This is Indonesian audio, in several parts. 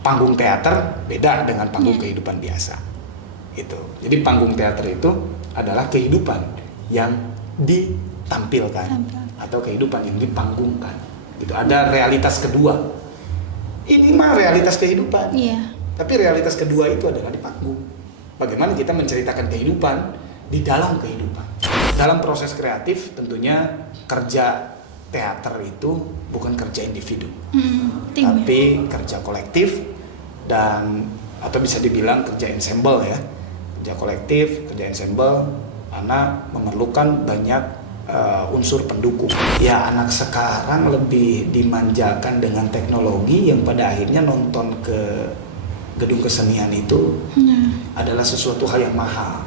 panggung teater beda dengan panggung kehidupan biasa. Itu. Jadi panggung teater itu adalah kehidupan yang ditampilkan atau kehidupan yang dipanggungkan. Itu ada realitas kedua. Ini mah realitas kehidupan. Tapi realitas kedua itu adalah di panggung. Bagaimana kita menceritakan kehidupan di dalam kehidupan. Dalam proses kreatif tentunya kerja teater itu bukan kerja individu, tapi kerja kolektif dan atau bisa dibilang kerja ensemble ya. Kerja kolektif, kerja ensemble, karena memerlukan banyak unsur pendukung. Ya anak sekarang lebih dimanjakan dengan teknologi yang pada akhirnya nonton ke gedung kesenian itu adalah sesuatu hal yang mahal.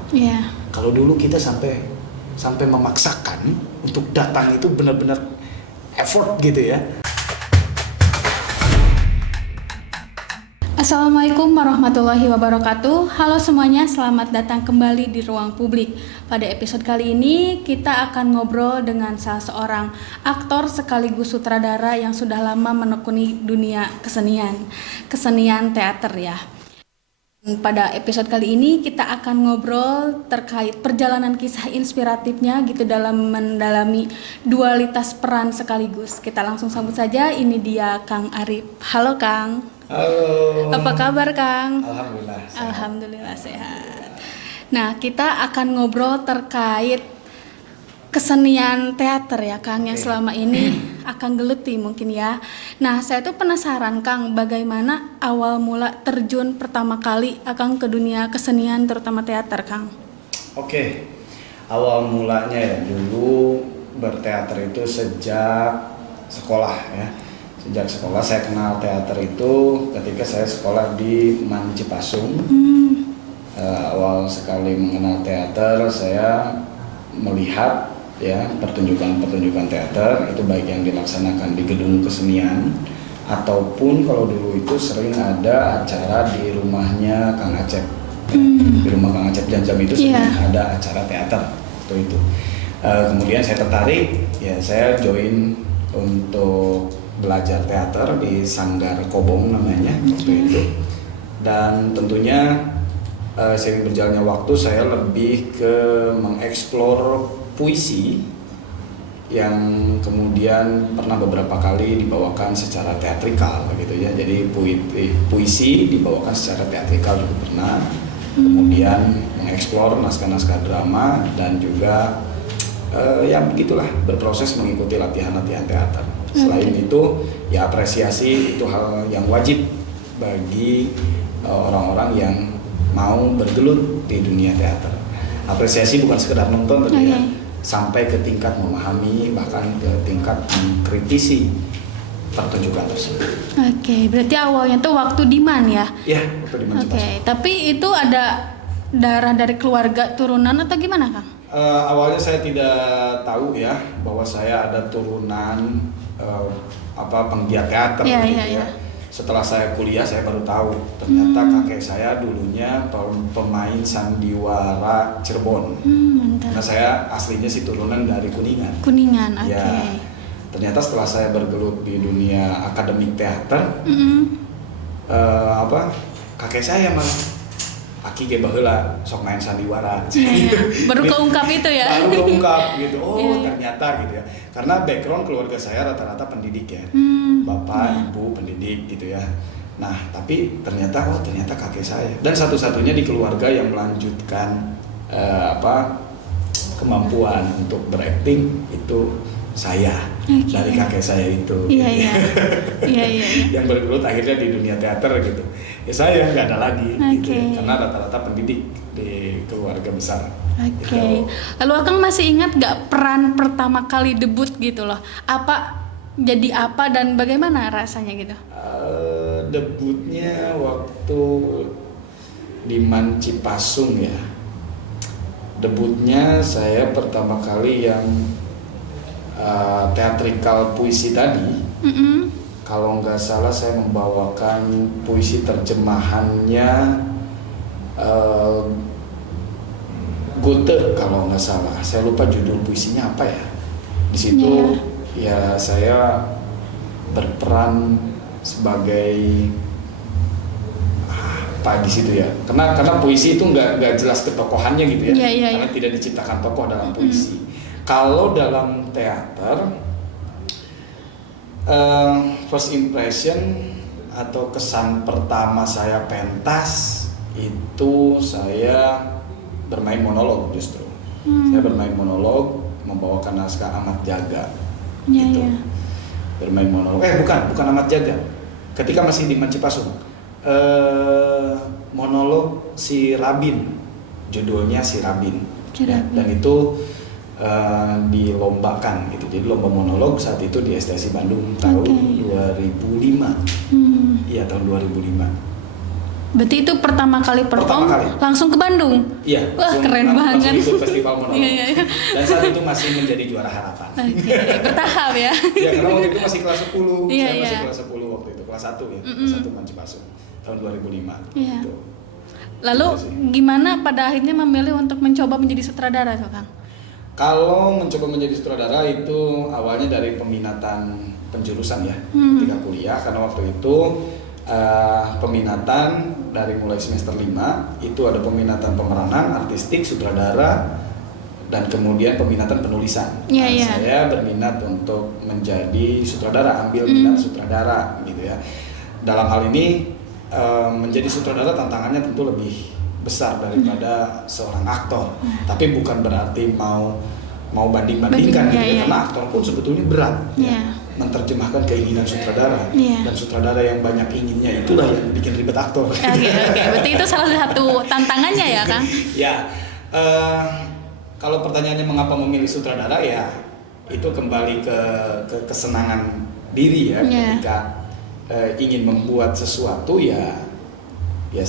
Kalau dulu kita sampai memaksakan untuk datang itu benar-benar effort gitu ya. Assalamualaikum warahmatullahi wabarakatuh. Halo semuanya, selamat datang kembali di Ruang Publik. Pada episode kali ini kita akan ngobrol dengan salah seorang aktor sekaligus sutradara yang sudah lama menekuni dunia kesenian teater ya. Pada episode kali ini kita akan ngobrol terkait perjalanan kisah inspiratifnya gitu dalam mendalami dualitas peran sekaligus. Kita langsung sambut saja, ini dia Kang Arif. Halo Kang. Halo. Apa kabar Kang? Alhamdulillah sehat. Alhamdulillah sehat. Nah, kita akan ngobrol terkait kesenian teater ya Kang yang selama ini akan geluti mungkin ya. Nah, saya tuh penasaran Kang, bagaimana awal mula terjun pertama kali Kang ke dunia kesenian terutama teater Kang? Oke. Awal mulanya ya dulu berteater itu sejak sekolah ya. Sejak sekolah saya kenal teater itu ketika saya sekolah di Man Cipasung. Awal sekali mengenal teater saya melihat ya pertunjukan teater itu baik yang dilaksanakan di gedung kesenian ataupun kalau dulu itu sering ada acara di rumahnya Kang Acep. Di rumah Kang Acep Janjam itu sering ada acara teater itu. Kemudian saya tertarik ya saya join untuk belajar teater di Sanggar Kobong namanya waktu itu, dan tentunya seiring berjalannya waktu saya lebih ke mengeksplor puisi yang kemudian pernah beberapa kali dibawakan secara teatrikal begitu ya. Jadi puisi dibawakan secara teatrikal juga pernah. Kemudian mengeksplor naskah-naskah drama dan juga ya begitulah berproses mengikuti latihan-latihan teater. Selain itu ya apresiasi itu hal yang wajib bagi orang-orang yang mau bergelut di dunia teater. Apresiasi bukan sekedar nonton tapi ya sampai ke tingkat memahami bahkan ke tingkat mengkritisi pertunjukan tersebut. Oke, berarti awalnya tuh waktu di Man ya? Iya, waktu di Man Cipasung. Tapi itu ada darah dari keluarga turunan atau gimana Kang? Awalnya saya tidak tahu ya bahwa saya ada turunan penggiat teater gitu ya. Setelah saya kuliah saya baru tahu ternyata kakek saya dulunya pemain sandiwara Cirebon. Nah saya aslinya sih turunan dari Kuningan. Oke. Ya, ternyata setelah saya bergelut di dunia akademik teater, kakek saya malah aki ge baheula sok main sandiwara. Baru keungkap itu ya. Baru keungkap gitu. Ternyata gitu ya. Karena background keluarga saya rata-rata pendidik ya. Bapak, ibu pendidik gitu ya. Nah, tapi ternyata kakek saya dan satu-satunya di keluarga yang melanjutkan kemampuan untuk berakting itu saya dari kakek saya itu. Yang bergelut akhirnya di dunia teater gitu. Ya saya nggak ada lagi gitu ya, karena rata-rata pendidik di keluarga besar. Gitu. Lalu Akang masih ingat nggak peran pertama kali debut gitu loh? Jadi apa dan bagaimana rasanya gitu? Debutnya waktu di Man Cipasung ya. Debutnya saya pertama kali yang teatrikal puisi tadi. Kalau nggak salah saya membawakan puisi terjemahannya Goethe kalau nggak salah. Saya lupa judul puisinya apa ya. Di situ ya saya berperan sebagai apa di situ ya, karena puisi itu nggak jelas ketokohannya gitu ya, karena tidak diciptakan tokoh dalam puisi. Kalau dalam teater, first impression atau kesan pertama saya pentas itu saya bermain monolog justru. Saya bermain monolog, membawakan naskah Amat Jaga. Gitu. Bermain monolog. Bukan Amat Jaga. Ketika masih di Mancipasung. Monolog si Rabin. Judulnya si Rabin. Ya, dan itu dilombakan gitu. Jadi lomba monolog saat itu di STSI Bandung tahun 2005. Iya, tahun 2005. Berarti itu pertama kali perform langsung ke Bandung? Iya. Wah, keren banget. Langsung ikut festival monolog. Dan saat itu masih menjadi juara harapan. Bertahap ya? Iya, karena waktu itu masih kelas 10. Saya masih kelas 10 waktu itu, kelas 1 ya. Kelas 1 Mancipasung tahun 2005. Iya. Gitu. Lalu gimana pada akhirnya memilih untuk mencoba menjadi sutradara tuh, Kang? Kalau mencoba menjadi sutradara itu awalnya dari peminatan penjurusan ya, ketika kuliah, karena waktu itu peminatan dari mulai semester 5 itu ada peminatan pemeranan, artistik, sutradara, dan kemudian peminatan penulisan. Saya berminat untuk menjadi sutradara, ambil minat sutradara gitu ya. Dalam hal ini menjadi sutradara tantangannya tentu lebih besar daripada seorang aktor, tapi bukan berarti mau banding-bandingkan gitu ya, karena aktor pun sebetulnya berat ya, menerjemahkan keinginan sutradara, dan sutradara yang banyak inginnya itulah yang bikin ribet aktor. Berarti itu salah satu tantangannya ya, Kang? Ya, kalau pertanyaannya mengapa memilih sutradara, ya itu kembali ke kesenangan diri ya, ketika ingin membuat sesuatu ya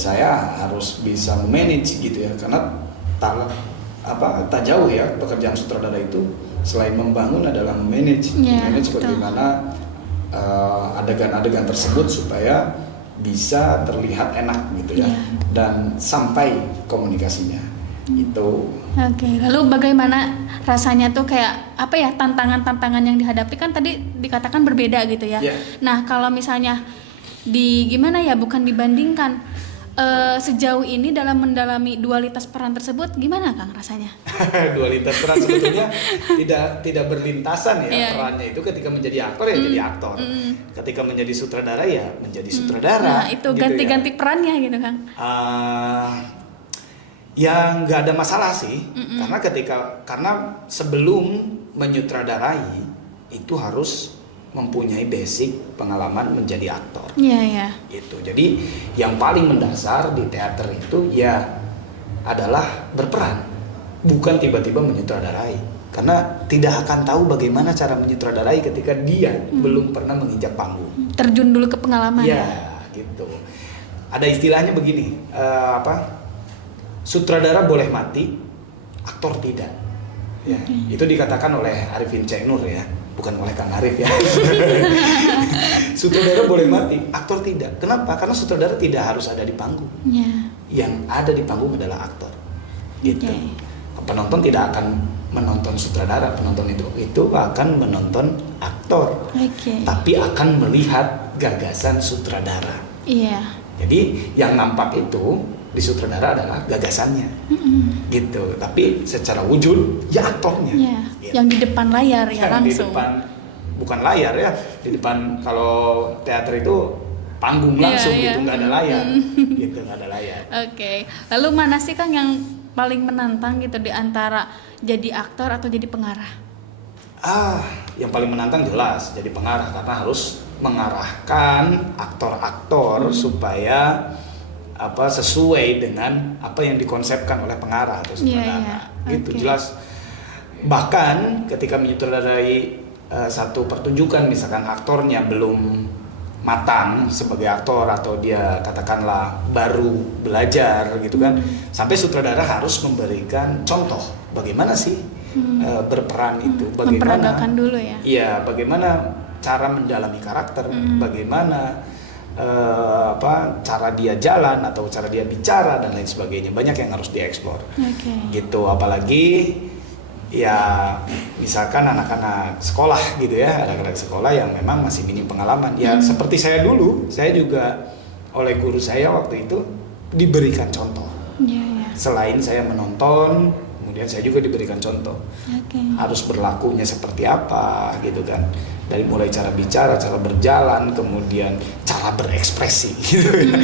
saya harus bisa memanage gitu ya, karena tak jauh ya pekerjaan sutradara itu selain membangun adalah manage bagaimana adegan-adegan tersebut supaya bisa terlihat enak gitu ya, dan sampai komunikasinya itu. Oke, lalu bagaimana rasanya tuh, kayak apa ya, tantangan-tantangan yang dihadapi kan tadi dikatakan berbeda gitu ya. Nah, kalau misalnya bukan dibandingkan, sejauh ini dalam mendalami dualitas peran tersebut gimana, Kang, rasanya? Dualitas peran sebetulnya tidak berlintasan ya, perannya itu ketika menjadi aktor ya jadi aktor, ketika menjadi sutradara ya menjadi sutradara. Nah, itu gitu ganti-ganti perannya gitu, Kang. Ya nggak ada masalah sih, karena sebelum menyutradarai itu harus mempunyai basic pengalaman menjadi aktor. Gitu. Jadi yang paling mendasar di teater itu ya adalah berperan, bukan tiba-tiba menyutradarai. Karena tidak akan tahu bagaimana cara menyutradarai ketika dia belum pernah menginjak panggung. Terjun dulu ke pengalaman. Ya, gitu. Ada istilahnya begini, sutradara boleh mati, aktor tidak. Ya, itu dikatakan oleh Arifin C. Nur ya. Bukan oleh Kang Arif ya. Sutradara boleh mati, aktor tidak. Kenapa? Karena sutradara tidak harus ada di panggung. Yang ada di panggung adalah aktor. Gitu. Penonton tidak akan menonton sutradara, penonton itu akan menonton aktor. Tapi akan melihat gagasan sutradara. Jadi yang nampak itu di sutradara adalah gagasannya. Gitu. Tapi secara wujud ya aktornya. Gitu. Yang di depan layar ya, langsung. Di depan, bukan layar ya, di depan. Kalau teater itu panggung langsung gitu, nggak ada layar. Gitu, nggak ada layar. Lalu mana sih, Kang, yang paling menantang gitu di antara jadi aktor atau jadi pengarah? Yang paling menantang jelas jadi pengarah, karena harus mengarahkan aktor-aktor supaya sesuai dengan apa yang dikonsepkan oleh pengarah atau sutradara. Gitu jelas. Bahkan ketika menyutradarai satu pertunjukan, misalkan aktornya belum matang sebagai aktor atau dia katakanlah baru belajar gitu kan, sampai sutradara harus memberikan contoh bagaimana sih berperan itu, bagaimana dulu ya. Iya, bagaimana cara mendalami karakter, bagaimana cara dia jalan atau cara dia bicara dan lain sebagainya. Banyak yang harus dieksplor. Gitu, apalagi ya misalkan anak-anak sekolah gitu ya, anak-anak sekolah yang memang masih minim pengalaman. Ya seperti saya dulu, saya juga oleh guru saya waktu itu diberikan contoh. Iya. Selain saya menonton, kemudian saya juga diberikan contoh. Oke. Harus berlakunya seperti apa gitu kan. Dari mulai cara bicara, cara berjalan, kemudian cara berekspresi gitu ya.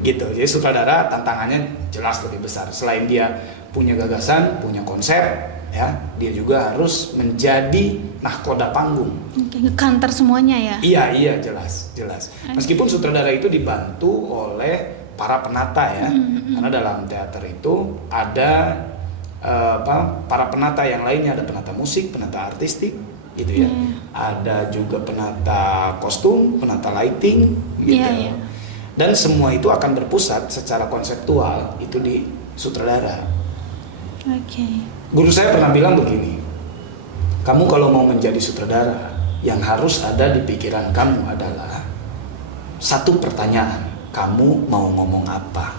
Gitu. Jadi sutradara tantangannya jelas lebih besar. Selain dia punya gagasan, punya konsep, ya, dia juga harus menjadi nahkoda panggung. Oke, ngekanter semuanya ya. Iya, jelas. Meskipun sutradara itu dibantu oleh para penata ya. Karena dalam teater itu ada para penata yang lainnya, ada penata musik, penata artistik gitu ya. Ada juga penata kostum, penata lighting gitu. Iya. Dan semua itu akan berpusat secara konseptual itu di sutradara. Oke. Guru saya pernah bilang begini, kamu kalau mau menjadi sutradara, yang harus ada di pikiran kamu adalah satu pertanyaan, kamu mau ngomong apa?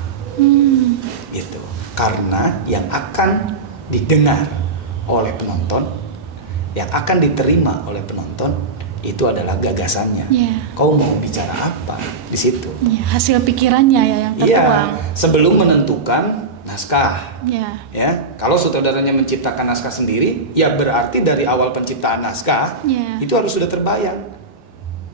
Gitu. Karena yang akan didengar oleh penonton, yang akan diterima oleh penonton, itu adalah gagasannya. Kau mau bicara apa di situ? Hasil pikirannya ya yang tertuang. Sebelum menentukan naskah. Ya, kalau sutradaranya menciptakan naskah sendiri, ya berarti dari awal penciptaan naskah itu harus sudah terbayang.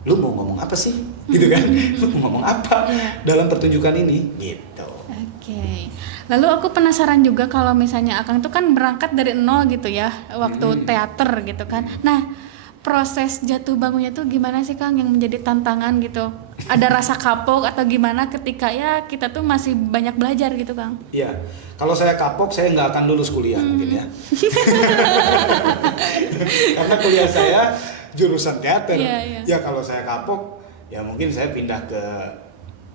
Lu mau ngomong apa sih? Gitu kan? Lu mau ngomong apa dalam pertunjukan ini? Gitu. Oke. Lalu aku penasaran juga kalau misalnya Akang itu kan berangkat dari nol gitu ya, waktu teater gitu kan. Nah, proses jatuh bangunnya tuh gimana sih Kang yang menjadi tantangan gitu? Ada rasa kapok atau gimana ketika ya kita tuh masih banyak belajar gitu Kang? Iya, kalau saya kapok saya nggak akan lulus kuliah mungkin ya. Karena kuliah saya jurusan teater. Ya kalau saya kapok ya mungkin saya pindah ke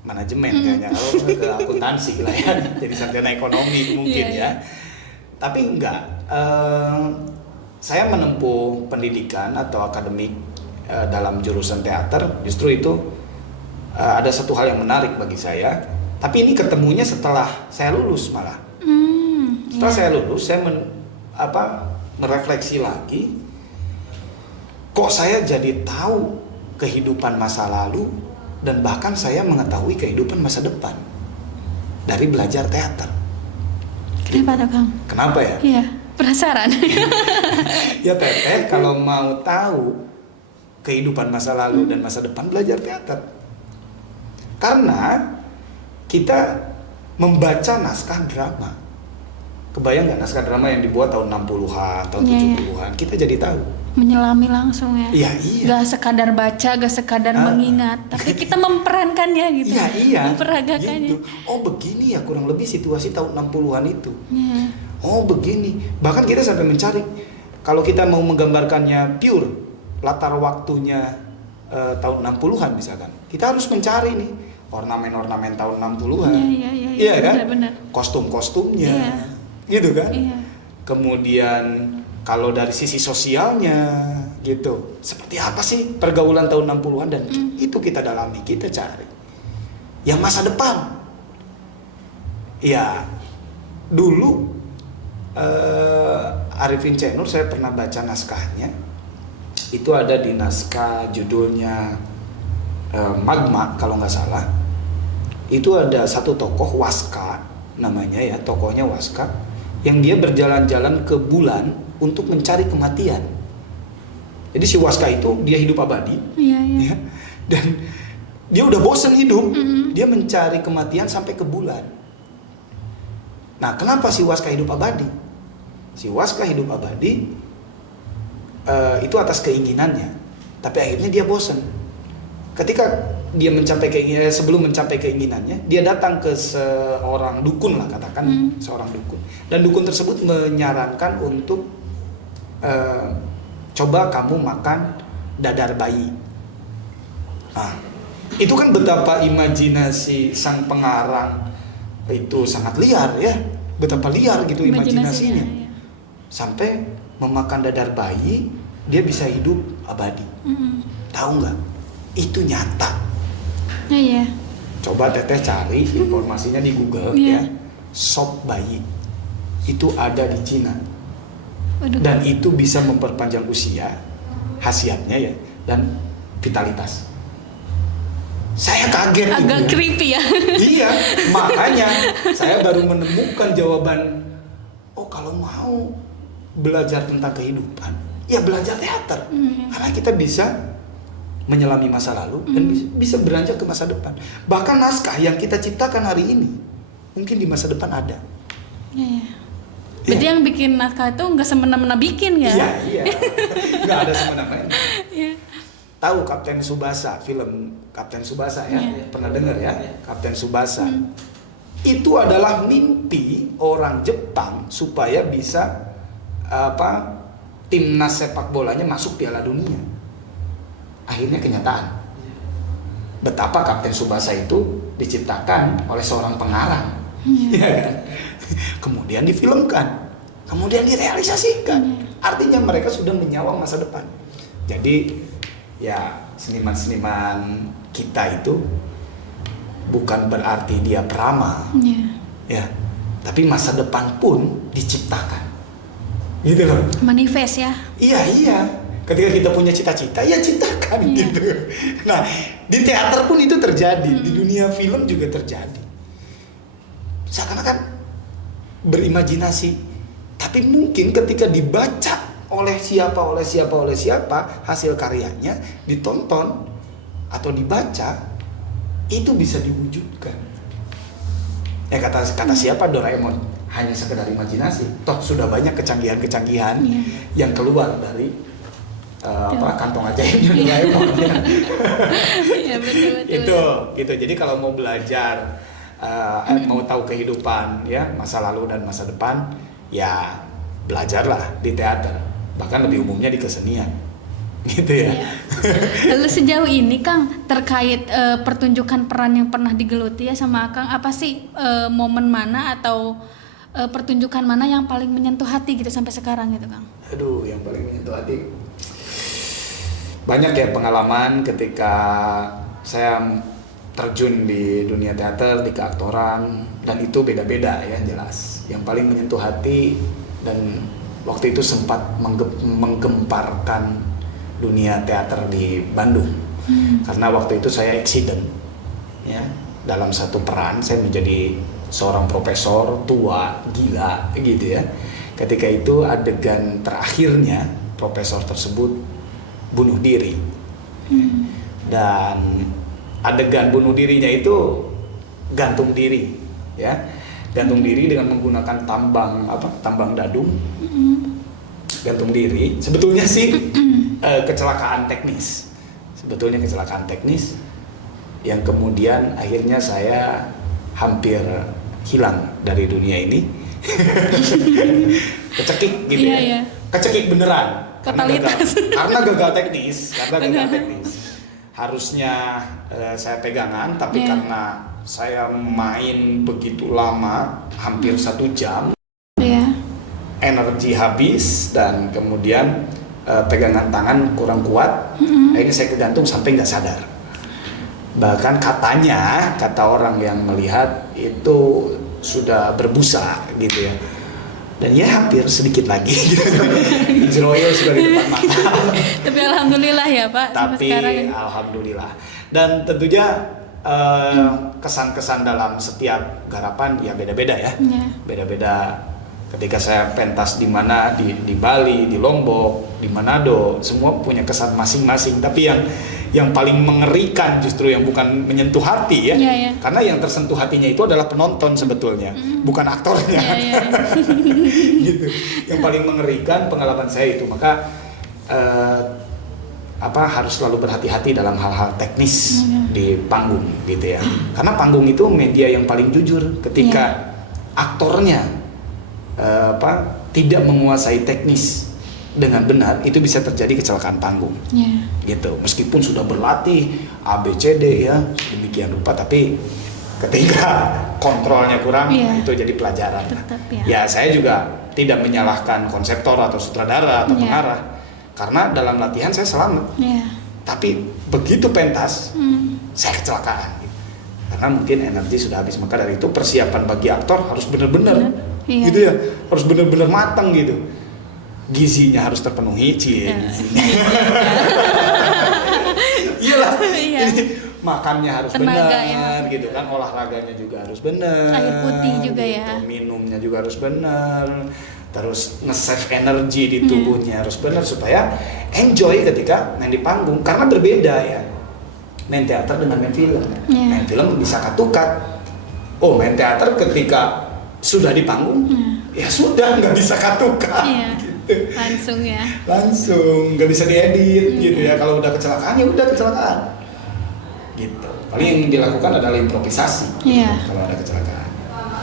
manajemen kayaknya, atau ke akuntansi lah ya. Jadi sarjana ekonomi mungkin ya. Tapi enggak. Saya menempuh pendidikan atau akademik dalam jurusan teater, justru itu ada satu hal yang menarik bagi saya. Tapi ini ketemunya setelah saya lulus malah. Setelah saya lulus, saya merefleksi lagi. Kok saya jadi tahu kehidupan masa lalu dan bahkan saya mengetahui kehidupan masa depan dari belajar teater. Kenapa tuh Kang? Kenapa ya? Iya. Penasaran. Ya Teteh kalau mau tahu kehidupan masa lalu dan masa depan belajar teater. Karena kita membaca naskah drama. Kebayang nggak naskah drama yang dibuat tahun 60-an, tahun 70-an? Kita jadi tahu. Menyelami langsung ya. Iya. Gak sekadar baca, gak sekadar mengingat, tapi kita memperankannya gitu. Iya. Memperagakannya. Gitu. Oh begini ya kurang lebih situasi tahun 60-an itu. Oh begini, bahkan kita sampai mencari kalau kita mau menggambarkannya pure latar waktunya tahun 60-an misalkan, kita harus mencari nih ornamen-ornamen tahun 60-an. Iya kan? Benar. Kostum-kostumnya. Gitu kan? Iya. Kemudian kalau dari sisi sosialnya gitu, seperti apa sih pergaulan tahun 60-an dan itu kita dalami, kita cari. Yang masa depan. Ya, dulu Arifin C. Nur saya pernah baca naskahnya. Itu ada di naskah judulnya Magma kalau nggak salah. Itu ada satu tokoh Waska namanya ya, tokohnya Waska yang dia berjalan-jalan ke bulan untuk mencari kematian. Jadi si Waska itu dia hidup abadi. Ya, dan dia udah bosan hidup, dia mencari kematian sampai ke bulan. Nah, kenapa si Waska hidup abadi? Si Waska hidup abadi itu atas keinginannya, tapi akhirnya dia bosan. Ketika dia mencapai keinginan, sebelum mencapai keinginannya, dia datang ke seorang dukun lah katakan, seorang dukun. Dan dukun tersebut menyarankan untuk coba kamu makan dadar bayi. Nah, itu kan betapa imajinasi sang pengarang itu sangat liar ya, betapa liar gitu imajinasinya. Sampai memakan dadar bayi, dia bisa hidup abadi. Tahu nggak? Itu nyata. Iya. Coba Teteh cari informasinya di Google ya. Sop bayi itu ada di Cina. Dan itu bisa memperpanjang usia, khasiatnya ya, dan vitalitas. Saya kaget. Agak gitu. creepy ya. Iya, makanya saya baru menemukan jawaban. Oh, kalau mau belajar tentang kehidupan, ya belajar teater. Karena kita bisa menyelami masa lalu dan bisa beranjak ke masa depan. Bahkan naskah yang kita ciptakan hari ini mungkin di masa depan ada. Iya. Berarti yang bikin naskah itu nggak semena-mena bikin ya? Iya. Nggak ada semena-mena. Iya. Tahu Kapten Tsubasa, film Kapten Tsubasa ya? Iya. Pernah dengar ya? Kapten Tsubasa. Itu adalah mimpi orang Jepang supaya bisa timnas sepak bolanya masuk Piala Dunia. Akhirnya kenyataan. Betapa Kapten Tsubasa itu diciptakan oleh seorang pengarang. Ya kan? Kemudian difilmkan, kemudian direalisasikan. Artinya mereka sudah menyawang masa depan. Jadi ya seniman-seniman kita itu bukan berarti dia peramal, ya, tapi masa depan pun diciptakan, gitu loh. Manifest ya? Iya. Ketika kita punya cita-cita, ya ciptakan gitu. Nah, di teater pun itu terjadi, di dunia film juga terjadi. Seakan-akan berimajinasi, tapi mungkin ketika dibaca oleh siapa hasil karyanya, ditonton atau dibaca, itu bisa diwujudkan. Ya kata siapa, Doraemon hanya sekedar imajinasi. Toh sudah banyak kecanggihan-kecanggihan yang keluar dari kantong ajaibnya Doraemon. Iya betul. Itu gitu. Jadi kalau mau belajar, mau tahu kehidupan ya, masa lalu dan masa depan, ya belajarlah di teater. Bahkan lebih umumnya di kesenian. Gitu ya. Lalu sejauh ini Kang, terkait pertunjukan peran yang pernah digeluti ya sama Kang, apa sih momen mana atau pertunjukan mana yang paling menyentuh hati gitu sampai sekarang gitu Kang? Aduh, yang paling menyentuh hati banyak ya pengalaman ketika saya terjun di dunia teater, di keaktoran, dan itu beda-beda ya jelas. Yang paling menyentuh hati dan waktu itu sempat menggemparkan dunia teater di Bandung. Karena waktu itu saya accident ya, dalam satu peran saya menjadi seorang profesor tua gila gitu ya. Ketika itu adegan terakhirnya profesor tersebut bunuh diri. Dan adegan bunuh dirinya itu gantung diri ya. Gantung diri dengan menggunakan tambang dadung. Gantung diri sebetulnya sih kecelakaan teknis. Sebetulnya kecelakaan teknis yang kemudian akhirnya saya hampir hilang dari dunia ini. Kecekik gitu ya. Kecekik beneran. Karena gagal teknis. Harusnya saya pegangan, tapi karena saya main begitu lama, hampir 1 jam, energi habis dan kemudian pegangan tangan kurang kuat, akhirnya saya kegantung sampai nggak sadar. Bahkan kata orang yang melihat itu sudah berbusa gitu ya. Dan ya hampir sedikit lagi Jeroil sudah di depan mata. Tapi alhamdulillah ya Pak. Tapi alhamdulillah. Dan tentunya kesan-kesan dalam setiap garapan ya beda-beda ya. Beda-beda. Ketika saya pentas di mana, di Bali, di Lombok, di Manado, semua punya kesan masing-masing. Tapi yang paling mengerikan justru yang bukan menyentuh hati ya. Karena yang tersentuh hatinya itu adalah penonton sebetulnya, bukan aktornya. Gitu. Yang paling mengerikan pengalaman saya itu. Maka harus selalu berhati-hati dalam hal-hal teknis di panggung gitu ya. Karena panggung itu media yang paling jujur. Ketika aktornya tidak menguasai teknis dengan benar, itu bisa terjadi kecelakaan panggung. Gitu. Meskipun sudah berlatih ABCD ya demikian rupa, tapi ketika kontrolnya kurang, itu jadi pelajaran. Ya saya juga tidak menyalahkan konseptor atau sutradara atau pengarah, karena dalam latihan saya selamat. Tapi begitu pentas, saya kecelakaan. Karena mungkin energi sudah habis. Maka dari itu persiapan bagi aktor harus benar-benar gitu ya, harus benar-benar matang gitu. Gizinya harus terpenuhi, iyalah. makannya harus Tenaga benar, ya. gitu kan, olahraganya juga harus benar, Air putih juga gitu. ya. Minumnya juga harus benar, terus nge-save energi di tubuhnya harus benar supaya enjoy ketika main di panggung. Karena berbeda ya, main teater dengan main film. Main film bisa cut-to-cut. Oh, main teater ketika sudah di panggung, ya sudah nggak bisa cut-to-cut. Gitu. Langsung ya. Langsung nggak bisa diedit gitu ya. Kalau udah kecelakaan ya udah kecelakaan gitu. Paling yang dilakukan adalah improvisasi kalau ada kecelakaan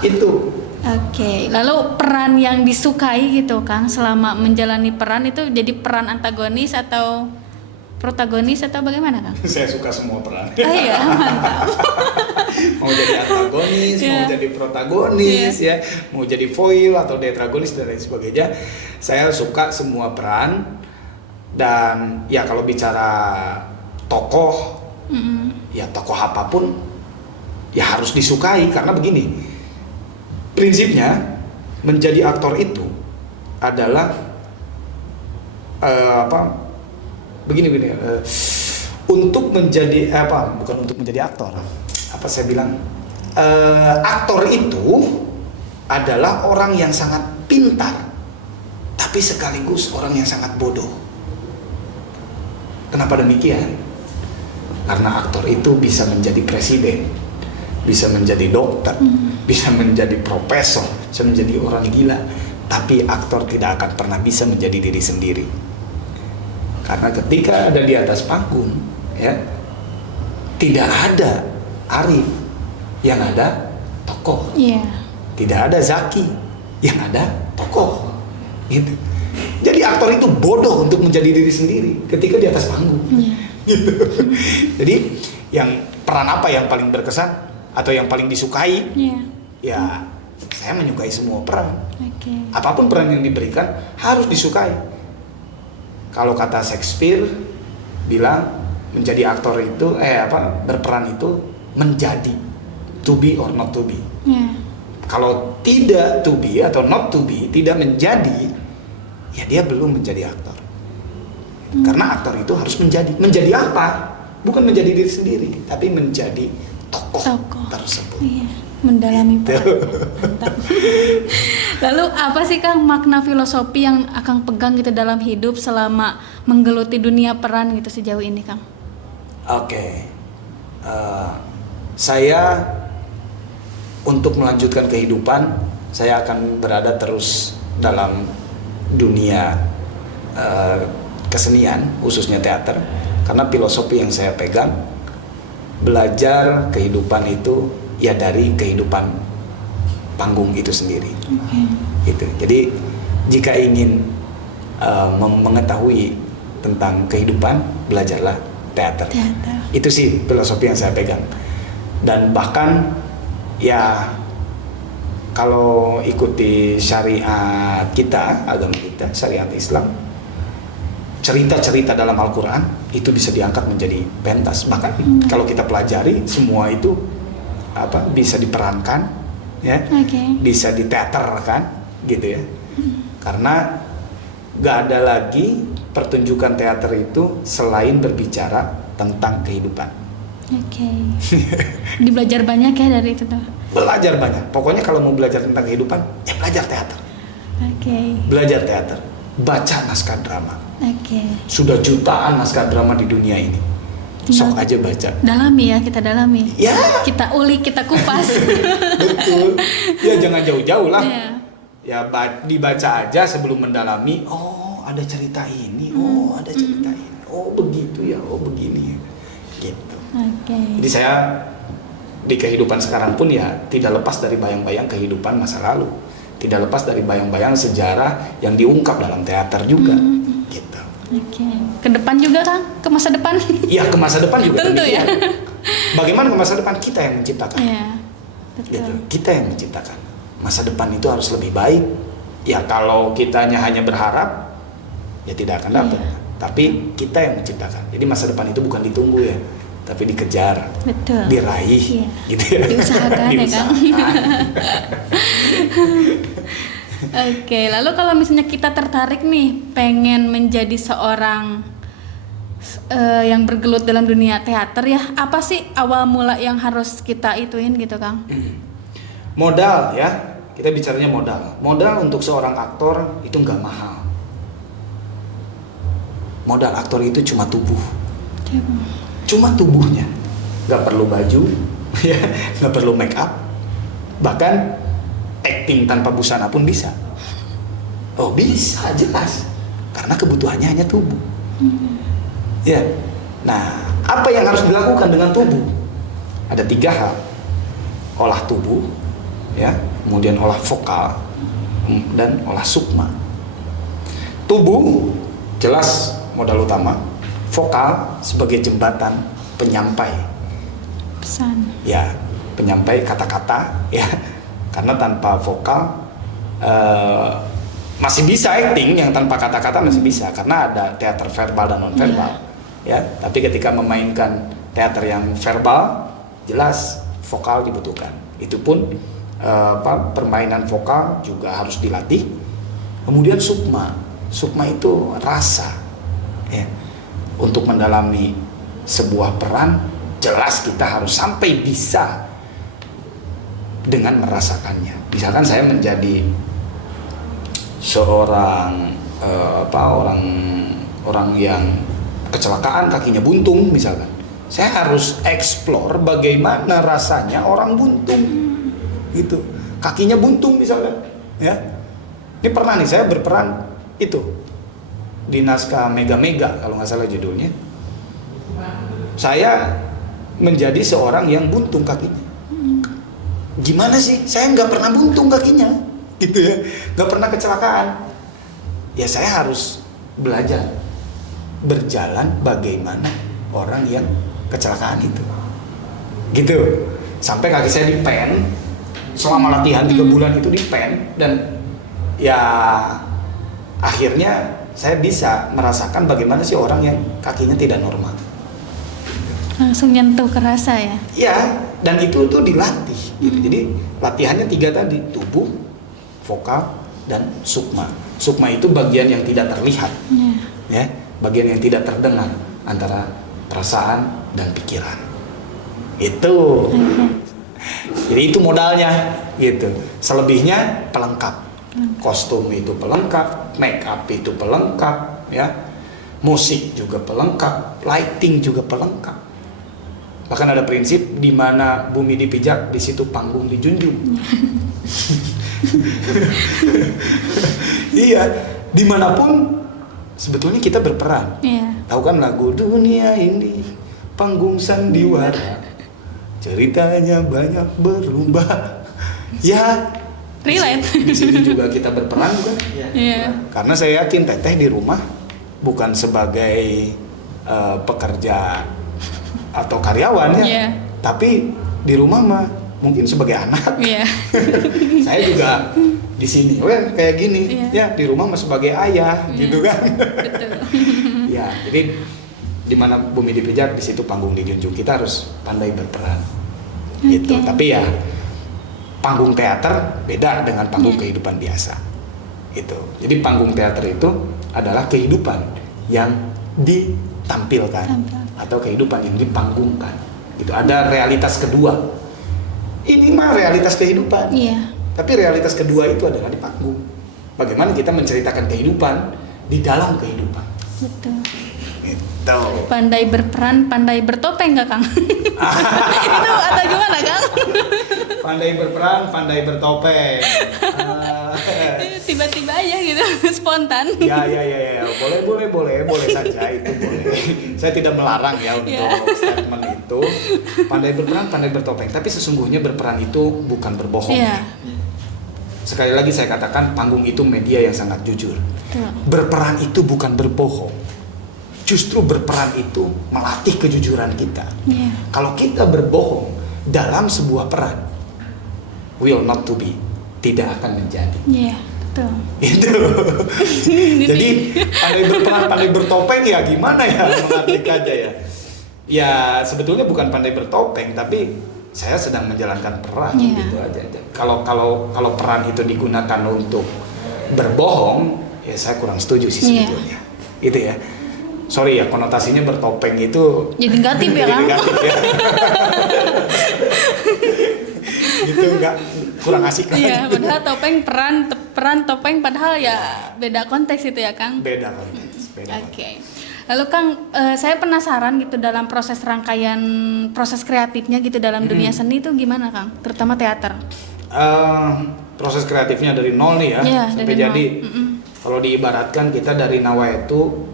itu. Oke, lalu peran yang disukai gitu Kang selama menjalani peran itu jadi peran antagonis atau protagonis atau bagaimana Kang? Saya suka semua peran. Iya, mantap. Mau jadi antagonis, mau jadi protagonis ya, mau jadi foil atau detragonis dan lain sebagainya. Saya suka semua peran. Dan ya kalau bicara tokoh, ya tokoh apapun ya harus disukai. Karena begini, prinsipnya menjadi aktor itu adalah untuk menjadi bukan untuk menjadi aktor, aktor itu adalah orang yang sangat pintar tapi sekaligus orang yang sangat bodoh. Kenapa demikian? Karena aktor itu bisa menjadi presiden, bisa menjadi dokter, bisa menjadi profesor, bisa menjadi orang gila, tapi aktor tidak akan pernah bisa menjadi diri sendiri. Karena ketika ada di atas panggung, ya, tidak ada Arif, yang ada tokoh. Tidak ada Zaki, yang ada tokoh. Gitu. Jadi aktor itu bodoh untuk menjadi diri sendiri ketika di atas panggung. Gitu. Jadi yang peran apa yang paling berkesan atau yang paling disukai? Ya, saya menyukai semua peran. Apapun peran yang diberikan harus disukai. Kalau kata Shakespeare bilang menjadi aktor itu berperan itu menjadi, to be or not to be. Kalau tidak to be atau not to be, tidak menjadi, ya dia belum menjadi aktor. Karena aktor itu harus menjadi apa? Bukan menjadi diri sendiri, tapi menjadi tokoh. Tersebut. Mendalami peran. Mantap. Lalu apa sih Kang makna filosofi yang Akang pegang gitu dalam hidup selama menggeluti dunia peran gitu sejauh ini Kang? Oke. Saya untuk melanjutkan kehidupan, saya akan berada terus dalam dunia kesenian, khususnya teater. Karena filosofi yang saya pegang, belajar kehidupan itu ya dari kehidupan panggung itu sendiri. Gitu. Jadi jika ingin mengetahui tentang kehidupan, belajarlah teater. Itu sih filosofi yang saya pegang. Dan bahkan ya kalau ikuti syariat kita, agama kita, syariat Islam, cerita-cerita dalam Al-Quran itu bisa diangkat menjadi pentas. Bahkan kalau kita pelajari semua itu bisa diperankan, ya, bisa diteaterkan, gitu ya. Karena gak ada lagi pertunjukan teater itu selain berbicara tentang kehidupan. Dibelajar banyak ya dari itu tuh. Belajar banyak. Pokoknya kalau mau belajar tentang kehidupan, ya belajar teater. Belajar teater, baca naskah drama. Sudah jutaan naskah drama di dunia ini. Sok aja baca. Dalami ya, kita dalami. Ya. Kita ulik, kita kupas. Betul. Ya jangan jauh-jauh lah. Ya dibaca aja sebelum mendalami. Oh ada cerita ini. Oh ada cerita ini. Oh begitu ya. Oh begini. Gitu. Jadi saya di kehidupan sekarang pun ya tidak lepas dari bayang-bayang kehidupan masa lalu. Tidak lepas dari bayang-bayang sejarah yang diungkap dalam teater juga. Gitu. Ke depan juga Kang? Ke masa depan? Iya, ke masa depan juga. Tentu ya. Bagaimana ke masa depan? Kita yang menciptakan. Betul. Gitu. Kita yang menciptakan. Masa depan itu harus lebih baik. Ya kalau kitanya hanya berharap, ya tidak akan dapat. Tapi kita yang menciptakan. Jadi masa depan itu bukan ditunggu ya, tapi dikejar, diraih, gitu ya. Diusahakan ya Kang. Oke, lalu kalau misalnya kita tertarik nih pengen menjadi seorang yang bergelut dalam dunia teater ya, apa sih awal mula yang harus kita ituin gitu Kang? Modal ya, kita bicaranya modal. Modal untuk seorang aktor itu nggak mahal. Modal aktor itu cuma tubuh, cuma tubuhnya, nggak perlu baju, ya, nggak perlu make up, bahkan acting tanpa busana pun bisa. Oh bisa, jelas, karena kebutuhannya hanya tubuh. Ya, nah apa yang harus dilakukan dengan tubuh? Ada 3 hal: olah tubuh, ya, kemudian olah vokal, dan olah sukma. Tubuh jelas modal utama, vokal sebagai jembatan penyampai Pesan. ya, penyampai kata-kata ya, karena tanpa vokal masih bisa acting yang tanpa kata-kata masih bisa, karena ada teater verbal dan non verbal ya, tapi ketika memainkan teater yang verbal jelas vokal dibutuhkan. Itu pun permainan vokal juga harus dilatih. Kemudian sukma itu rasa ya. Untuk mendalami sebuah peran jelas kita harus sampai bisa dengan merasakannya. Misalkan saya menjadi seorang orang yang kecelakaan, kakinya buntung misalkan, saya harus explore bagaimana rasanya orang buntung gitu, kakinya buntung misalkan ya. Ini pernah nih saya berperan itu di naskah Mega kalau nggak salah judulnya, saya menjadi seorang yang buntung kakinya. Gimana sih, saya nggak pernah buntung kakinya gitu ya, nggak pernah kecelakaan ya. Saya harus belajar berjalan bagaimana orang yang kecelakaan itu gitu, sampai kaki saya dipen selama latihan 3 bulan itu dipen, dan ya akhirnya saya bisa merasakan bagaimana sih orang yang kakinya tidak normal, Langsung nyentuh ke rasa ya. ya, dan itu tuh dilatih gitu. Jadi latihannya 3 tadi, tubuh, vokal, dan sukma. Sukma itu bagian yang tidak terlihat ya, bagian yang tidak terdengar antara perasaan dan pikiran. Itu. Jadi itu modalnya gitu. Selebihnya pelengkap. Kostum itu pelengkap, make up itu pelengkap ya. Musik juga pelengkap, lighting juga pelengkap. Bahkan ada prinsip di mana bumi dipijak, di situ panggung dijunjung. Iya, dimanapun sebetulnya kita berperan. Tahu kan lagu dunia ini panggung sandiwara, ceritanya banyak berubah. Ya, relate. Di sini juga kita berperan bukan? Karena saya yakin Teteh di rumah bukan sebagai pekerja atau karyawan ya, tapi di rumah mah mungkin sebagai anak. Saya juga di sini, kayak gini, ya di rumah mah sebagai ayah, gitu kan. Betul. Ya, jadi di mana bumi dipijak, di situ panggung dijunjung. Kita harus pandai berperan, gitu. Tapi ya panggung teater beda dengan panggung kehidupan biasa, itu. Jadi panggung teater itu adalah kehidupan yang ditampilkan atau kehidupan yang dipanggungkan. Itu ada realitas kedua. Ini mah realitas kehidupan. Tapi realitas kedua itu adalah di panggung. Bagaimana kita menceritakan kehidupan di dalam kehidupan. Betul. Itu. Pandai berperan, pandai bertopeng nggak Kang? Itu atau gimana Kang? Pandai berperan, pandai bertopeng. Tiba-tiba aja gitu, spontan. Ya. Boleh saja, itu boleh. Saya tidak melarang ya untuk statement itu. Pandai berperan, pandai bertopeng. Tapi sesungguhnya berperan itu bukan berbohong. Sekali lagi saya katakan, panggung itu media yang sangat jujur. Berperan itu bukan berbohong. Justru berperan itu melatih kejujuran kita. Kalau kita berbohong dalam sebuah peran, will not to be, tidak akan menjadi. Betul. Itu. Jadi pandai berperan, pandai bertopeng ya gimana ya mengartikannya ya? Ya sebetulnya bukan pandai bertopeng, tapi saya sedang menjalankan peran gitu aja. Kalau peran itu digunakan untuk berbohong, ya saya kurang setuju sih sebetulnya. Itu ya. sorry ya, konotasinya bertopeng itu Jadi negatif ya jadi Kang? negatif ya. Gitu nggak, kurang asik kan? Iya, padahal topeng peran topeng padahal ya beda konteks itu ya Kang. Beda konteks, beda konteks. Oke. Lalu Kang, saya penasaran gitu dalam proses rangkaian proses kreatifnya gitu dalam dunia seni itu gimana Kang? Terutama teater. Proses kreatifnya dari nol nih ya, Iya, sampai dari nol. jadi kalau diibaratkan kita dari nawaitu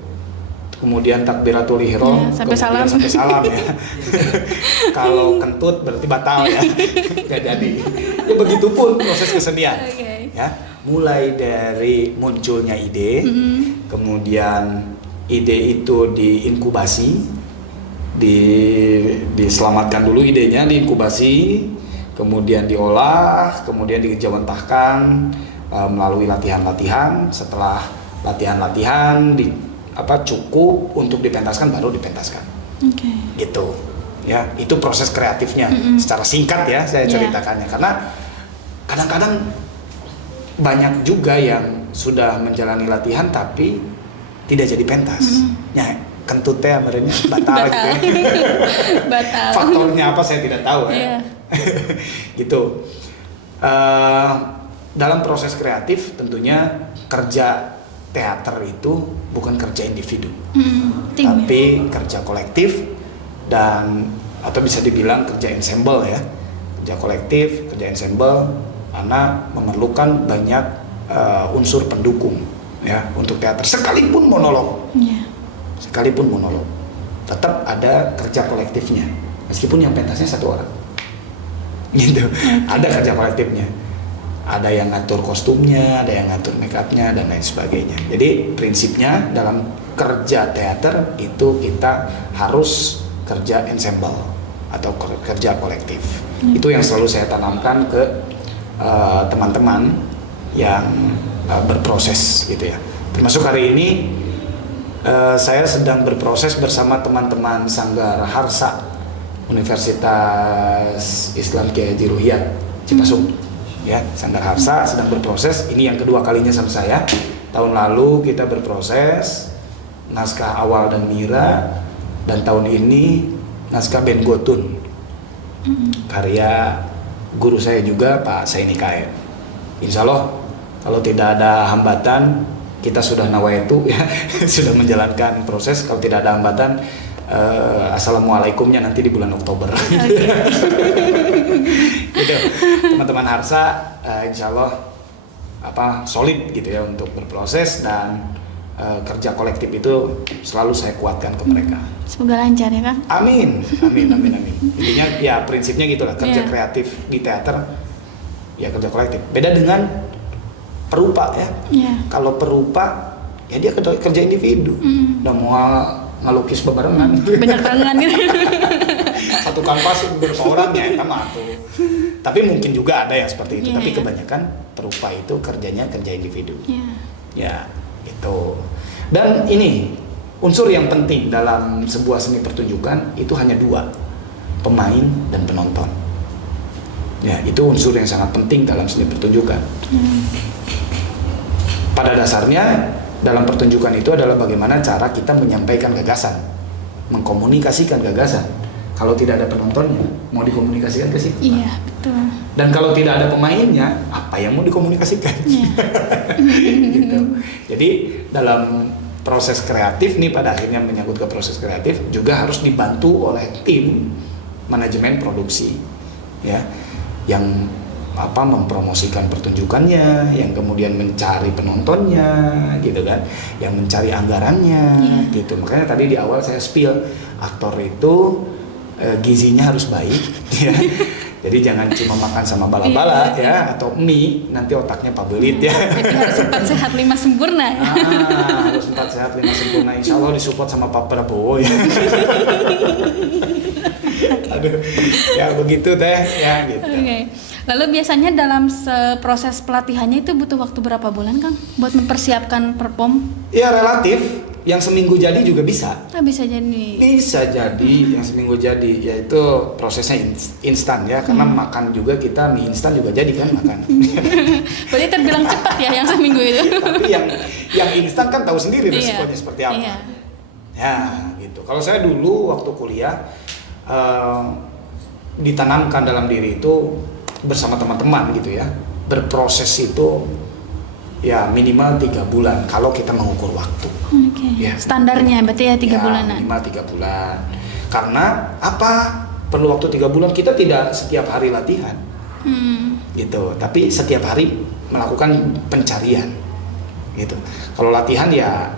kemudian takbiratul ihram, Iya, sampai kemudian salam. sampai salam ya. Kalau kentut berarti batal ya, nggak jadi. Ya begitupun proses kesenian. Oke. Ya, mulai dari munculnya ide, kemudian ide itu diinkubasi, diselamatkan dulu idenya, diinkubasi, kemudian diolah, kemudian dijawantahkan melalui latihan-latihan. Setelah latihan-latihan cukup untuk dipentaskan, baru dipentaskan. Oke. Gitu ya, itu proses kreatifnya secara singkat ya saya ceritakannya. Karena kadang-kadang banyak juga yang sudah menjalani latihan tapi tidak jadi pentas. Ya, kentutnya akhirnya batal gitu ya. Batal. Faktornya apa saya tidak tahu ya. Iya. Gitu. Dalam proses kreatif tentunya kerja teater itu bukan kerja individu, Tim. tapi kerja kolektif dan atau bisa dibilang kerja ensemble ya. Kerja kolektif, kerja ensemble karena memerlukan banyak unsur pendukung ya untuk teater. Sekalipun monolog, Iya. sekalipun monolog, tetap ada kerja kolektifnya. Meskipun yang pentasnya satu orang, gitu. Ada kerja kolektifnya. Ada yang ngatur kostumnya, ada yang ngatur make upnya dan lain sebagainya. Jadi prinsipnya dalam kerja teater itu kita harus kerja ensemble atau kerja kolektif. Itu yang selalu saya tanamkan ke teman-teman yang berproses gitu ya. Termasuk hari ini saya sedang berproses bersama teman-teman Sanggar Harsa Universitas Islam Kiai Haji Ruhiyat Cipasung. Ya, Sanggar Harsa sedang berproses. Ini yang kedua kalinya sama saya. Tahun lalu kita berproses naskah Awal dan Mira, dan tahun ini naskah Ben Gotun, karya guru saya juga Pak Saini Kae. Insya Allah kalau tidak ada hambatan, kita sudah nawaitu ya, sudah menjalankan proses. Kalau tidak ada hambatan, assalamualaikumnya nanti di bulan Oktober. Gitu. Teman-teman Harsa insya Allah solid gitu ya untuk berproses, dan kerja kolektif itu selalu saya kuatkan ke mereka. Semoga lancar ya Kang. Amin, amin, amin, amin. Intinya ya prinsipnya gitulah, kerja Iya. kreatif di teater ya kerja kolektif. Beda dengan perupa ya. Iya. Kalau perupa ya dia kerja individu. Udah mau ngelukis bebarengan. Banyak tangan gitu. Satu kanvas beberapa orang ya itu mah tuh. Tapi mungkin juga ada yang seperti itu, Iya, tapi iya. kebanyakan perupa itu kerjanya kerja individu. Iya. Ya, itu. Dan ini unsur yang penting dalam sebuah seni pertunjukan itu hanya dua, pemain dan penonton. Ya, itu unsur yang sangat penting dalam seni pertunjukan. Pada dasarnya dalam pertunjukan itu adalah bagaimana cara kita menyampaikan gagasan, mengkomunikasikan gagasan. Kalau tidak ada penontonnya, mau dikomunikasikan ke siapa? Iya, betul. Dan kalau tidak ada pemainnya, apa yang mau dikomunikasikan? Iya. Gitu. Jadi dalam proses kreatif nih, pada akhirnya menyangkut ke proses kreatif juga harus dibantu oleh tim manajemen produksi, ya, yang mempromosikan pertunjukannya, yang kemudian mencari penontonnya, gitu kan, yang mencari anggarannya, gitu. Makanya tadi di awal saya spill, aktor itu gizinya harus baik, ya. Jadi jangan cuma makan sama bala-bala ya, atau mie, nanti otaknya pabelit ya. Jadi harus 4 sehat 5 sempurna ya. Harus 4 sehat 5 sempurna. Insya Allah disupport sama Pak Prabowo ya. Aduh, ya begitu teh ya gitu. Oke. Lalu biasanya dalam proses pelatihannya itu butuh waktu berapa bulan Kang buat mempersiapkan perform? Ya relatif, yang seminggu jadi juga bisa. Bisa jadi. Bisa jadi yang seminggu jadi, yaitu prosesnya instan ya, karena makan juga kita mie instan juga jadi kan makan. Berarti terbilang cepat ya yang seminggu itu. Tapi yang instan kan tahu sendiri Iya. resikonya seperti apa. Iya. Ya, gitu. Kalau saya dulu waktu kuliah ditanamkan dalam diri itu bersama teman-teman gitu ya. Berproses itu ya minimal 3 bulan kalau kita mengukur waktu. Oke. Ya. Standarnya berarti ya 3 bulanan. Minimal 3 bulan. Karena apa? Perlu waktu 3 bulan, kita tidak setiap hari latihan. Gitu. Tapi setiap hari melakukan pencarian. Gitu. Kalau latihan ya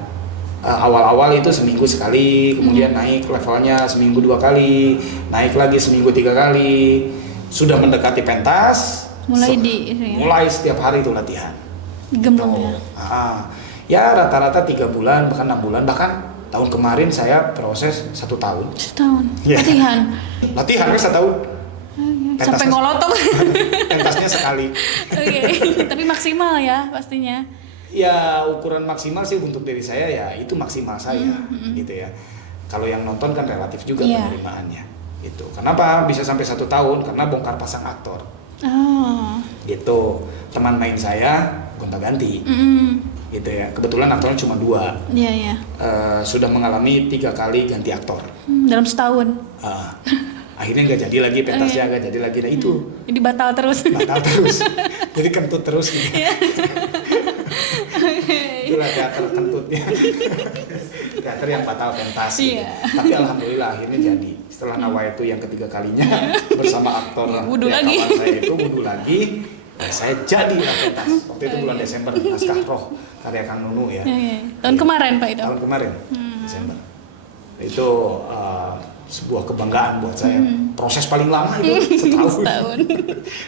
awal-awal itu seminggu sekali, kemudian naik levelnya seminggu 2 kali, naik lagi seminggu 3 kali. Sudah mendekati pentas, mulai setiap hari itu latihan. Gemblong ya. Ya rata-rata 3 bulan, bahkan 6 bulan, bahkan tahun kemarin saya proses 1 tahun. 1 tahun. Ya. Latihan kan 1 tahun. Sampai ngolotok. Pentasnya sekali. Oke. Tapi maksimal ya pastinya. Ya ukuran maksimal sih untuk diri saya ya itu maksimal saya gitu ya. Kalau yang nonton kan relatif juga penerimaannya gitu. Kenapa bisa sampai 1 tahun? Karena bongkar pasang aktor. Gitu. Teman main saya gonta-ganti gitu ya. Kebetulan aktornya cuma 2. Iya. Sudah mengalami 3 kali ganti aktor dalam setahun. Akhirnya nggak jadi lagi pentasnya, nggak jadi lagi. Nah itu jadi batal terus jadi kentut terus gitu. Itulah teater kentutnya. Teater yang batal pentas gitu. Tapi alhamdulillah akhirnya jadi. Setelah Nawa itu yang ketiga kalinya bersama aktor wudu kawan lagi. saya itu wudu lagi. Nah, saya jadi pentas. Waktu itu bulan Desember, Naskah Roh karya Kang Nunu ya. Tahun kemarin Pak itu. Tahun kemarin Desember. Itu sebuah kebanggaan buat saya. Proses paling lama itu setahun.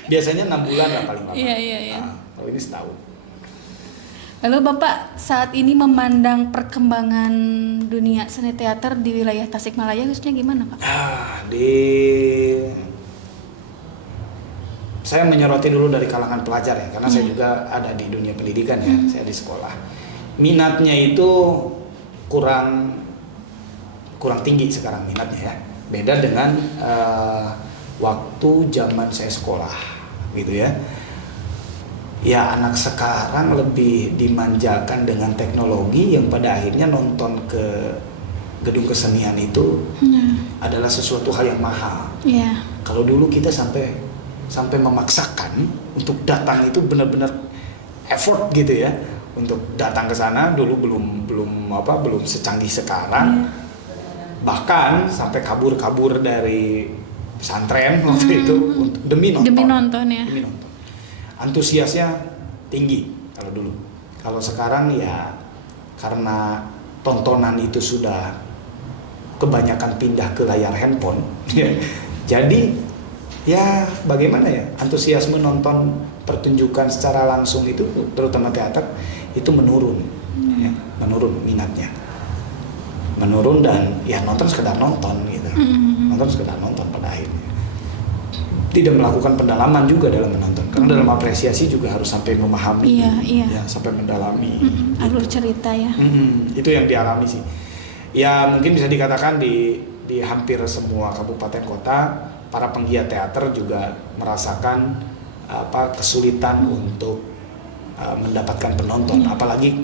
Biasanya 6 bulan lah paling lama. Iya. Kalau ini setahun. Lalu Bapak saat ini memandang perkembangan dunia seni teater di wilayah Tasikmalaya khususnya gimana Pak? Saya menyoroti dulu dari kalangan pelajar ya, karena saya juga ada di dunia pendidikan ya, saya di sekolah. Minatnya itu kurang tinggi sekarang minatnya ya. Beda dengan waktu zaman saya sekolah gitu ya. Ya anak sekarang lebih dimanjakan dengan teknologi yang pada akhirnya nonton ke gedung kesenian itu adalah sesuatu hal yang mahal. Kalau dulu kita sampai memaksakan untuk datang itu benar-benar effort gitu ya, untuk datang ke sana. Dulu belum secanggih sekarang. Bahkan sampai kabur dari pesantren waktu itu demi nonton ya. Demi nonton. Antusiasnya tinggi kalau dulu. Kalau sekarang ya karena tontonan itu sudah kebanyakan pindah ke layar handphone. Jadi ya bagaimana ya, antusiasme nonton pertunjukan secara langsung itu terutama teater itu menurun. Ya, menurun minatnya. Menurun dan ya nonton sekedar nonton gitu. Nonton sekedar nonton pada akhirnya. Tidak melakukan pendalaman juga dalam menonton, karena dalam apresiasi juga harus sampai memahami, ya, sampai mendalami alur cerita ya. Itu yang dialami sih. Ya mungkin bisa dikatakan di hampir semua kabupaten kota para penggiat teater juga merasakan kesulitan untuk mendapatkan penonton, apalagi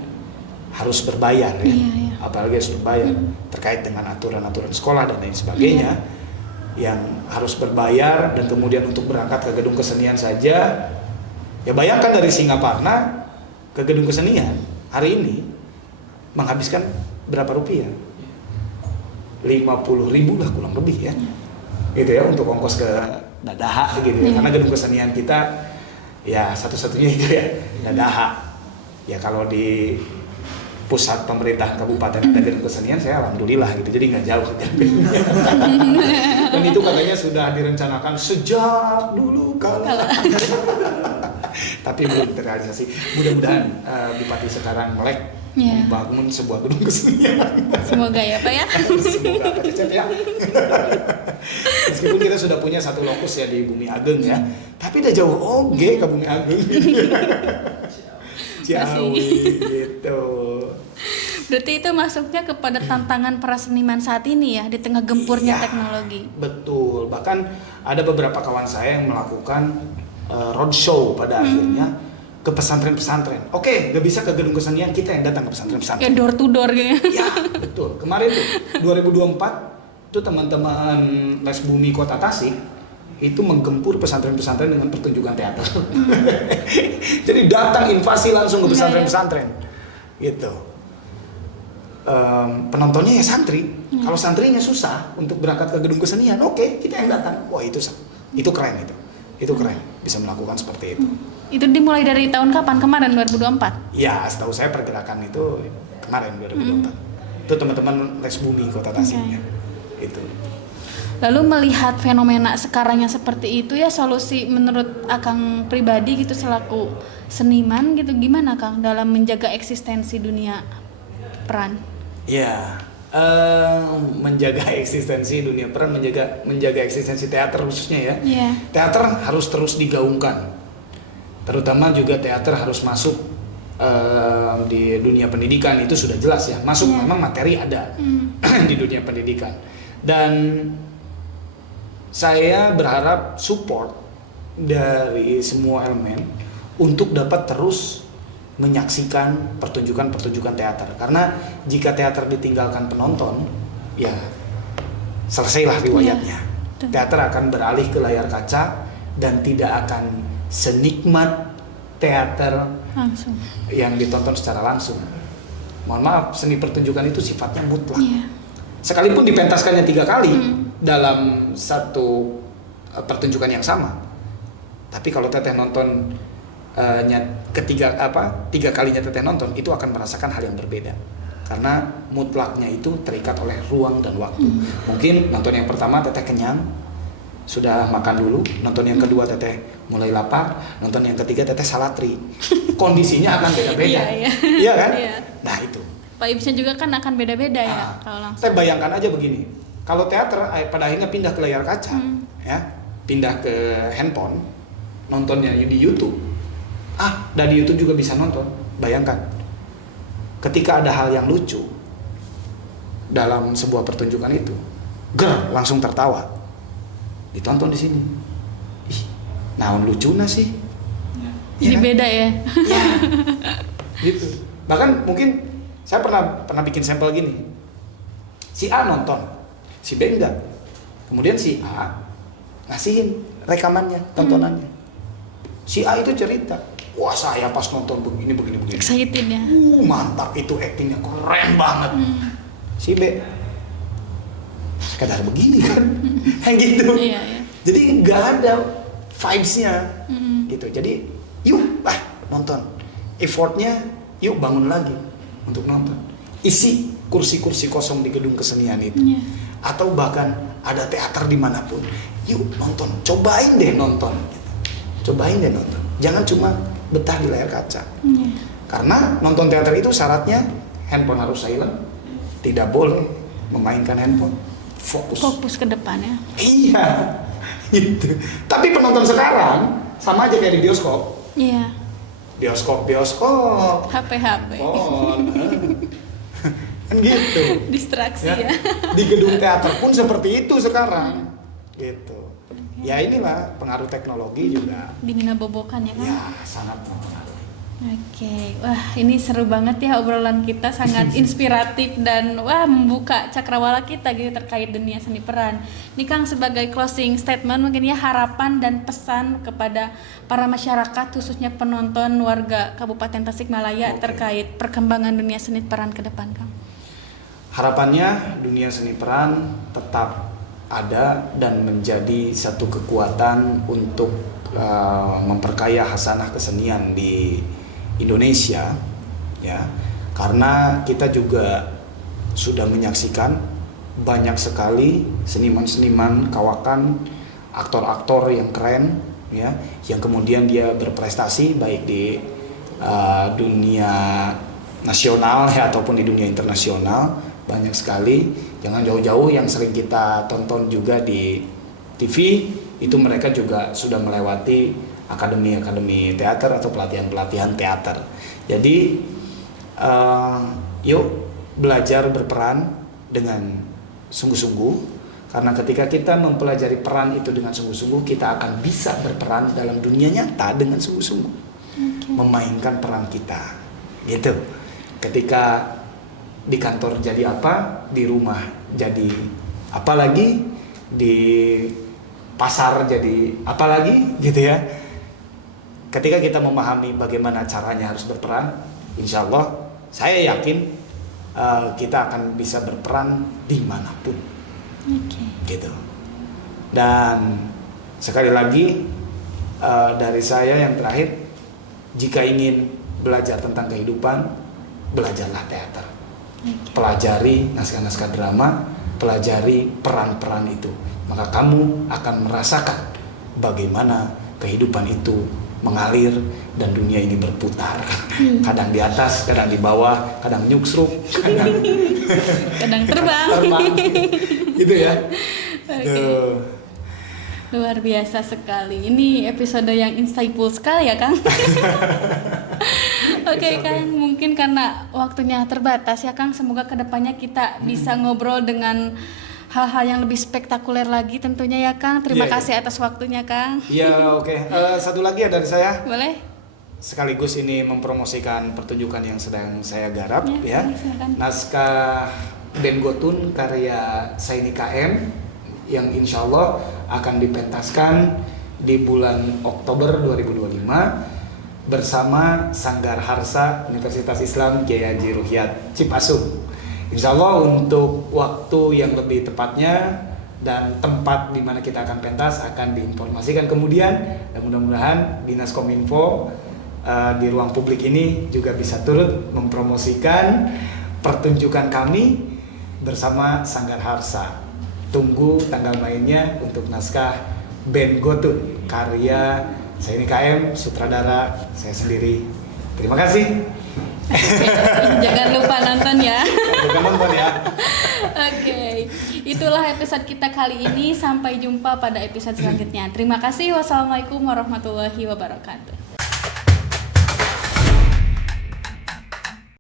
harus berbayar ya, apalagi harus berbayar terkait dengan aturan-aturan sekolah dan lain sebagainya. Yang harus berbayar dan kemudian untuk berangkat ke gedung kesenian saja, ya bayangkan dari Singaparna ke gedung kesenian hari ini menghabiskan berapa rupiah? 50.000 lah kurang lebih ya, gitu ya, untuk ongkos ke Dadaha gitu ya. Karena gedung kesenian kita ya satu-satunya itu ya Dadaha. Ya kalau di pusat pemerintahan kabupaten ada gedung kesenian, saya alhamdulillah gitu, jadi nggak jauh dan itu katanya sudah direncanakan sejak dulu kala. Tapi belum terrealisasi. Mudah-mudahan Bupati sekarang melek membangun sebuah gedung kesenian. Semoga ya Pak ya. Semoga Pak Cecep ya. Meskipun kita sudah punya satu lokus ya di Bumi Ageng ya, tapi udah jauh oge ke Bumi Ageng. Ciawi gitu. Berarti itu masuknya kepada tantangan para seniman saat ini ya, di tengah gempurnya teknologi. Betul. Bahkan ada beberapa kawan saya yang melakukan roadshow pada akhirnya ke pesantren-pesantren. Oke, nggak bisa ke gedung kesenian, kita yang datang ke pesantren-pesantren. Kayak door to door gitu. Ya, betul. Kemarin tuh 2024 tuh teman-teman Les Bumi Kota Tasik itu menggempur pesantren-pesantren dengan pertunjukan teater. Jadi datang invasi langsung ke pesantren-pesantren. Gitu. Penontonnya ya santri. Kalau santrinya susah untuk berangkat ke gedung kesenian, oke, kita yang datang. Wah, itu keren itu. Itu keren bisa melakukan seperti itu. Itu dimulai dari tahun kapan? Kemarin 2024? Ya, setahu saya pergerakan itu kemarin 2024. Itu teman-teman Les Bumi Kota Tasiknya. Itu. Lalu melihat fenomena sekarang yang seperti itu ya, solusi menurut Akang pribadi gitu selaku seniman gitu gimana Kang dalam menjaga eksistensi dunia peran? Ya, menjaga eksistensi dunia peran, menjaga eksistensi teater khususnya ya. Iya. Teater harus terus digaungkan. Terutama juga teater harus masuk di dunia pendidikan, itu sudah jelas ya. Masuk memang materi ada di dunia pendidikan. Dan saya berharap support dari semua elemen untuk dapat terus menyaksikan pertunjukan-pertunjukan teater. Karena jika teater ditinggalkan penonton, ya selesailah riwayatnya. Teater akan beralih ke layar kaca dan tidak akan senikmat teater Langsung. yang ditonton secara langsung. Mohon maaf, seni pertunjukan itu sifatnya mutlak. Iya. Sekalipun dipentaskannya 3 kali dalam satu pertunjukan yang sama, tapi kalau teteh nonton tiga kalinya teteh nonton, itu akan merasakan hal yang berbeda. Karena mutlaknya itu terikat oleh ruang dan waktu. Mungkin nonton yang pertama teteh kenyang, sudah makan dulu, nonton yang kedua teteh mulai lapar, nonton yang ketiga teteh salatri. Kondisinya akan beda-beda. Iya kan? Iya. Nah, itu. Vibes-nya juga kan akan beda-beda ya kalau langsung. Saya bayangkan aja begini. Kalau teater pada akhirnya pindah ke layar kaca, ya, pindah ke handphone, nontonnya di YouTube. Dan di YouTube juga bisa nonton. Bayangkan. Ketika ada hal yang lucu dalam sebuah pertunjukan itu, langsung tertawa. Ditonton di sini. Ih, naon lucuna sih? Jadi kan? beda ya. Ya. Gitu. Bahkan mungkin saya pernah bikin sampel gini. Si A nonton, si B enggak. Kemudian si A ngasihin rekamannya, tontonannya. Si A itu cerita, wah saya pas nonton begini. Excited ya. Mantap, itu actingnya keren banget. Si B sekedar begini kan, kayak gitu. Iya. Jadi nggak ada vibes-nya, gitu. Jadi yuk nonton, effortnya yuk bangun lagi untuk nonton. Isi kursi-kursi kosong di gedung kesenian itu, atau bahkan ada teater dimanapun, yuk nonton, cobain deh nonton. Jangan cuma betah di layar kaca. Karena nonton teater itu syaratnya handphone harus silent, tidak boleh memainkan handphone. Fokus ke depannya. Iya, gitu. Tapi penonton sekarang sama aja kayak di bioskop. Iya. Bioskop. HP. Kan gitu. Distraksi ya. Di gedung teater pun seperti itu sekarang. Gitu. Ya inilah pengaruh teknologi juga. Dimina-bobokan ya kan? Ya, sangat mempengaruhi. Oke, wah ini seru banget ya obrolan kita, sangat inspiratif dan membuka cakrawala kita gitu terkait dunia seni peran. Ini Kang sebagai closing statement mungkin ya, harapan dan pesan kepada para masyarakat khususnya penonton warga Kabupaten Tasikmalaya terkait perkembangan dunia seni peran ke depan, Kang. Harapannya dunia seni peran tetap ada dan menjadi satu kekuatan untuk memperkaya hasanah kesenian di Indonesia, ya, karena kita juga sudah menyaksikan banyak sekali seniman-seniman, kawakan, aktor-aktor yang keren, ya, yang kemudian dia berprestasi baik di dunia nasional ya ataupun di dunia internasional. Banyak sekali, jangan jauh-jauh yang sering kita tonton juga di TV, itu mereka juga sudah melewati akademi teater atau pelatihan teater. Jadi yuk belajar berperan dengan sungguh-sungguh, karena ketika kita mempelajari peran itu dengan sungguh-sungguh, kita akan bisa berperan dalam dunia nyata dengan sungguh-sungguh. memainkan peran kita, gitu. Ketika di kantor jadi apa, di rumah jadi apa lagi, di pasar jadi apa lagi, gitu ya. Ketika kita memahami bagaimana caranya harus berperan, insya Allah saya yakin kita akan bisa berperan dimanapun, gitu. Dan sekali lagi dari saya yang terakhir, jika ingin belajar tentang kehidupan, belajarlah teater. Pelajari naskah-naskah drama, pelajari peran-peran itu. Maka kamu akan merasakan bagaimana kehidupan itu mengalir dan dunia ini berputar. Kadang di atas, kadang di bawah, kadang nyuksruk, kadang terbang. Gitu ya. Luar biasa sekali. Ini episode yang insightful sekali ya, Kang. Oke, Kang. Mungkin karena waktunya terbatas ya, Kang. Semoga kedepannya kita bisa ngobrol dengan hal-hal yang lebih spektakuler lagi tentunya ya, Kang. Terima kasih atas waktunya, Kang. Iya, oke. Satu lagi ya dari saya. Boleh? Sekaligus ini mempromosikan pertunjukan yang sedang saya garap ya. Naskah Ben Gotun karya Saini KM yang insya Allah akan dipentaskan di bulan Oktober 2025 bersama Sanggar Harsa Universitas Islam Kiai Haji Ruhyat Cipasung. Insya Allah untuk waktu yang lebih tepatnya dan tempat di mana kita akan pentas akan diinformasikan kemudian, dan mudah-mudahan Dinas Kominfo di ruang publik ini juga bisa turut mempromosikan pertunjukan kami bersama Sanggar Harsa. Tunggu tanggal mainnya untuk naskah Ben Gotun karya Saini KM, sutradara saya sendiri. Terima kasih. Jangan lupa nonton ya. Jangan nonton ya. Oke, itulah episode kita kali ini. Sampai jumpa pada episode selanjutnya. Terima kasih. Wassalamualaikum warahmatullahi wabarakatuh.